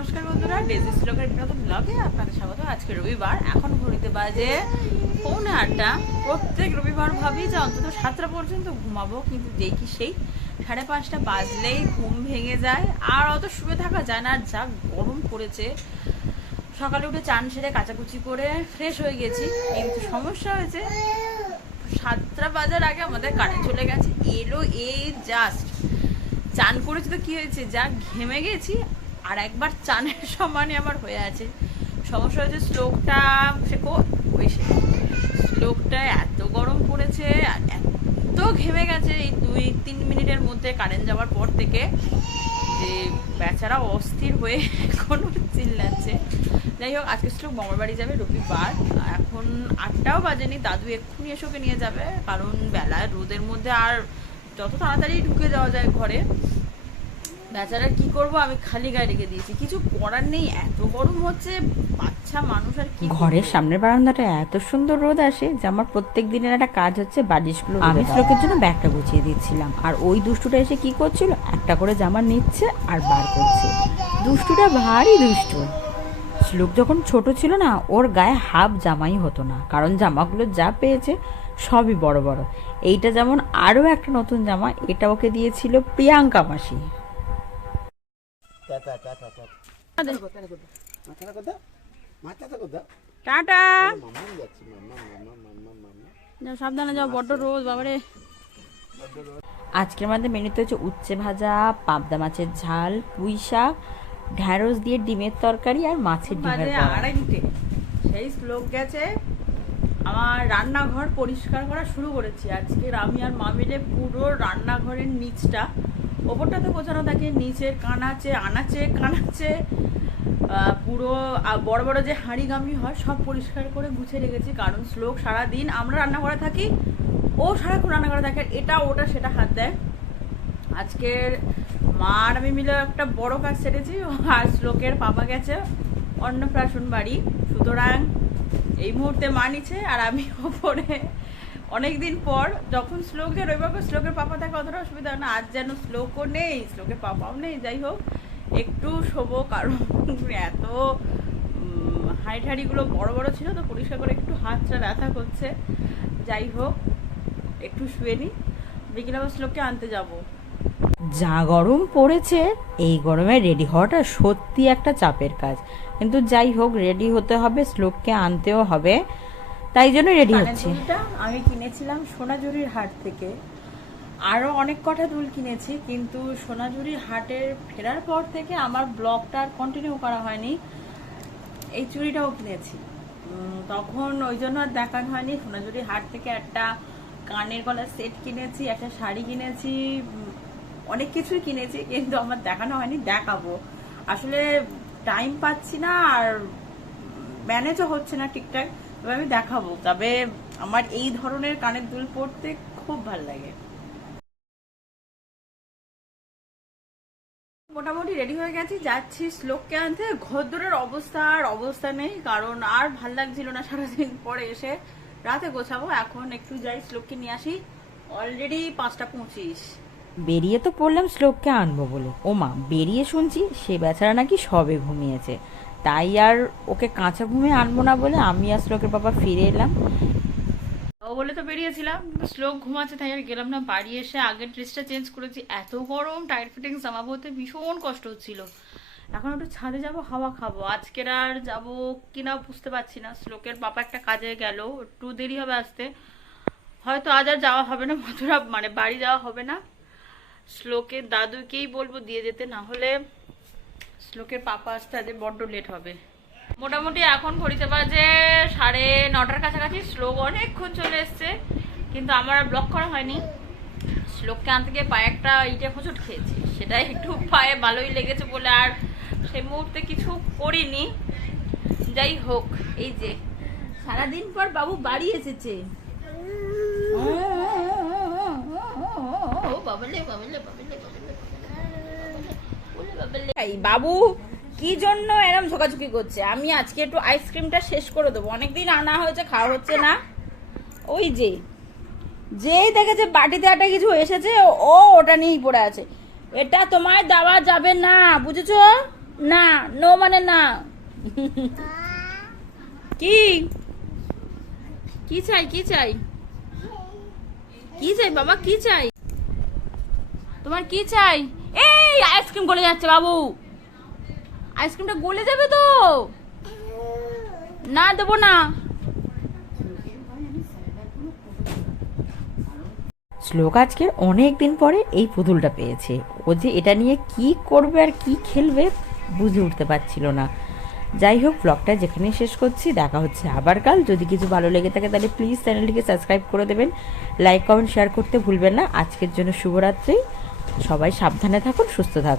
নমস্কার বন্ধুরা ডেজি একটা নতুন ব্লগে আপনাদের স্বাগত। আজকে রবিবার, এখন ঘড়িতে বাজে পৌনে আটটা। প্রত্যেক রবিবার ভাবি যে অন্তত সাতটা পর্যন্ত ঘুমাবো, কিন্তু দেখি সেই সাড়ে পাঁচটা বাজলেই ঘুম ভেঙে যায়। আর অত শুয়ে থাকা যায় না, আর যা গরম পড়েছে। সকালে উঠে চান সেরে কাচাকুচি করে ফ্রেশ হয়ে গেছি, কিন্তু সমস্যা হয়েছে, সাতটা বাজার আগে আমাদের কারেন্ট চলে গেছে। এলো এই জাস্ট চান করেছি তো কি হয়েছে? যা ঘেমে গেছি আর একবার চানের সমানে আমার হয়ে আছে। সমস্যা হয়েছে স্লোকটা সে ওই সে স্লোকটা এত গরম পড়েছে, আর এত ঘেমে গেছে এই দুই, তিন মিনিটের মধ্যে কারেন্ট যাওয়ার পর থেকে যে বেচারা অস্থির হয়ে এখনও চিল্লাচ্ছে। যাই হোক, আজকে শ্লোক মামার বাড়ি যাবে রবিবার। এখন আটটাও বাজেনি, দাদু এক্ষুনি এসে ওকে নিয়ে যাবে, কারণ বেলা রোদের মধ্যে আর যত তাড়াতাড়ি ঢুকে যাওয়া যায় ঘরে বেচারা কি করব? আমি খালি গায়ে রেখে দিয়েছি। কিছু করার নেই এত গরম হচ্ছে বাচ্চা মানুষ আর কি ঘরের? সামনের বারান্দাটা এত সুন্দর রোদ আসে যে আমার প্রত্যেক দিনের একটা কাজ হচ্ছে বালিশগুলো আমি শ্লোকের জন্য ব্যাগটা গুছিয়ে দিচ্ছিলাম। আর ওই দুষ্টুটা এসে কি করছিল? একটা করে জামা নিচ্ছে আর বার করছে। দুষ্টুটা ভারী দুষ্টু। শ্লোক যখন ছোট ছিল না ওর গায়ে হাফ জামাই হতো না। কারণ জামাগুলো যা পেয়েছে সবই বড় বড়। এইটা যেমন আরও একটা নতুন জামা এটা ওকে দিয়েছিল প্রিয়াঙ্কা মাসি। টাটা টাটা টাটা মাথাটা কোথা মাথাটা কোথা টাটা মামা যাচ্ছি মামা মামা মামা মামা যাও সাবধানে যাও বড্ড বাবারে আজকের মধ্যে মেনুতে হচ্ছে উচ্ছে ভাজা পাবদা মাছের ঝাল পুঁই শাক ঢ্যাঁড়স দিয়ে ডিমের তরকারি আর মাছের ডিমের। আড়াইটে সেই শ্লোক গেছে আমার রান্নাঘর পরিষ্কার করা শুরু করেছি। আজকে আমি আর মা মিলে পুরো রান্নাঘরের নিচটা ওপরটা তো গোছানো থাকে, নিচের কানাচে, আনাচে, কানাচে পুরো বড় বড় যে হাঁড়ি গামি হয়, সব পরিষ্কার করে গুছিয়ে রেখেছি। কারণ শ্লোক সারাদিন আমরা রান্না করে থাকি, ও সারাক্ষণ রান্না করে থাকে, এটা, ওটা, সেটা হাত দেয়। আজকের মা আর আমি মিলে একটা বড় কাজ সেরেছি আর শ্লোকের পাপা গেছে, অন্নপ্রাশন বাড়ি, সুতরাং এই মুহূর্তে মা নিচ্ছে আর আমি ওপরে। অনেকদিন পর যখন শ্লোক যে রবিবার শ্লোকের পাপা থাকে অতটা অসুবিধা হয় না, আজ যেন শ্লোকও নেই, শ্লোকের পাপাও নেই, যাই হোক, একটু শোবো, কারণ এত হাঁড়ি ঠাড়িগুলো বড় বড় ছিল তো পরিষ্কার করে একটু হাতটা ব্যথা করছে। যাই হোক, একটু শুয়ে নিই বিকেলে আবার শ্লোককে আনতে যাব। যা গরম পড়েছে, এই গরমে রেডি হওয়াটা সত্যি একটা চাপের কাজ। কিন্তু যাই হোক রেডি হতে হবে, শ্লোককে আনতেও হবে। তাই জন্য রেডি হচ্ছে। আমি কিনেছিলাম সোনাঝুরির হাট থেকে। আরও অনেক কটা দুল কিনেছি কিন্তু সোনাঝুরির হাটের ফেরার পর থেকে আমার ব্লগটা আর কন্টিনিউ করা হয়নি। এই চুড়িটাও কিনেছি। তখন ওই জন্য আর দেখানো হয়নি। সোনাঝুরির হাট থেকে একটা কানের গলার সেট কিনেছি একটা শাড়ি কিনেছি অনেক কিছুই কিনেছি কিন্তু আমার দেখানো হয়নি দেখাবো। আসলে টাইম পাচ্ছি না আর ম্যানেজও হচ্ছে না ঠিকঠাক। তবে আমি দেখাবো, তবে আমার এই ধরনের কানের দুল পরতে খুব ভালো লাগে। মোটামুটি রেডি হয়ে গেছি, যাচ্ছি শ্লোককে আনতে। ঘদ্দরের অবস্থা আর অবস্থা নেই, কারণ আর ভালো লাগছিল না সারাদিন পরে এসে। রাতে গোছাবো, এখন একটু যাই শ্লোককে নিয়ে আসি। অলরেডি পাঁচটা পঁচিশ। বেরিয়ে তো পড়লাম শ্লোককে আনব বলে। ও মা বেরিয়ে শুনছি, সে বেচারা নাকি সবে ঘুমিয়েছে। তাই আর ওকে কাঁচা ঘুমে আনব না বলে আমি আর শ্লোকের বাবা ফিরে এলাম। ও বলে তো বেরিয়েছিলাম, শ্লোক ঘুমাচ্ছে তাই আর গেলাম না। বাড়ি এসে আগের ড্রেসটা চেঞ্জ করেছি। এত গরম টাইট ফিটিং জামা পরতে ভীষণ কষ্ট হচ্ছিল। এখন একটু ছাদে যাব, হাওয়া খাব। আজকের আর যাব কিনা বুঝতে পারছি না। শ্লোকের বাবা একটা কাজে গেল, একটু দেরি হবে আসতে। হয়তো আজ আর যাওয়া হবে না, মথুরা মানে বাড়ি যাওয়া হবে না। শ্লোকের দাদুকেই বলব দিয়ে যেতে, না হলে শ্লোকের পাপা আসতে আজ বড্ড লেট হবে মোটামুটি এখন ঘড়িতে বাজে সাড়ে নটার কাছাকাছি শ্লোক অনেকক্ষণ চলে এসছে কিন্তু আমার আর ব্লক করা হয়নি শ্লোককে আনতে গিয়ে পায়ে একটা ইটে হোঁচট খেয়েছি সেটাই একটু পায়ে ভালোই লেগেছে বলে আর সেই মুহূর্তে কিছু করিনি যাই হোক এই যে সারাদিন পর বাবু বাড়ি এসেছে বাবালে বাবালে বাবালে বাবালে বাবু, কি জন্য এরম ঝোকাঝুকি করছে? আমি আজকে একটু আইসক্রিমটা শেষ করে দেবো। অনেকদিন আনা হয়েছে, খাওয়া হচ্ছে না। ওই যে, যেই দেখেছে বাটিতে একটা কিছু এসেছে, ও ওটা নিয়েই পড়ে আছে। এটা তোমায় দেওয়া যাবে না, বুঝেছ? না নো মানে না। কি? কি চাই কি চাই? কি চাই বাবা, কি চাই? তোমার কি চাই? এই, আইসক্রিম গলে যাচ্ছে বাবু। আইসক্রিমটা গলে যাবে তো। না, দেবো না। শ্লোক আজকে অনেক দিন পরে এই পুতুলটা পেয়েছে। ও যে এটা নিয়ে কি করবে আর কি খেলবে বুঝে উঠতে পারছিল না। যাই হোক ব্লগটা যেখানে শেষ করছি, দেখা হচ্ছে আবার কাল। যদি কিছু ভালো লেগে থাকে তাহলে প্লিজ চ্যানেলটিকে সাবস্ক্রাইব করে দেবেন। লাইক কমেন্ট শেয়ার করতে ভুলবেন না। আজকের জন্য শুভরাত্রি। সবাই সাবধানে থাকুন সুস্থ থাকুন।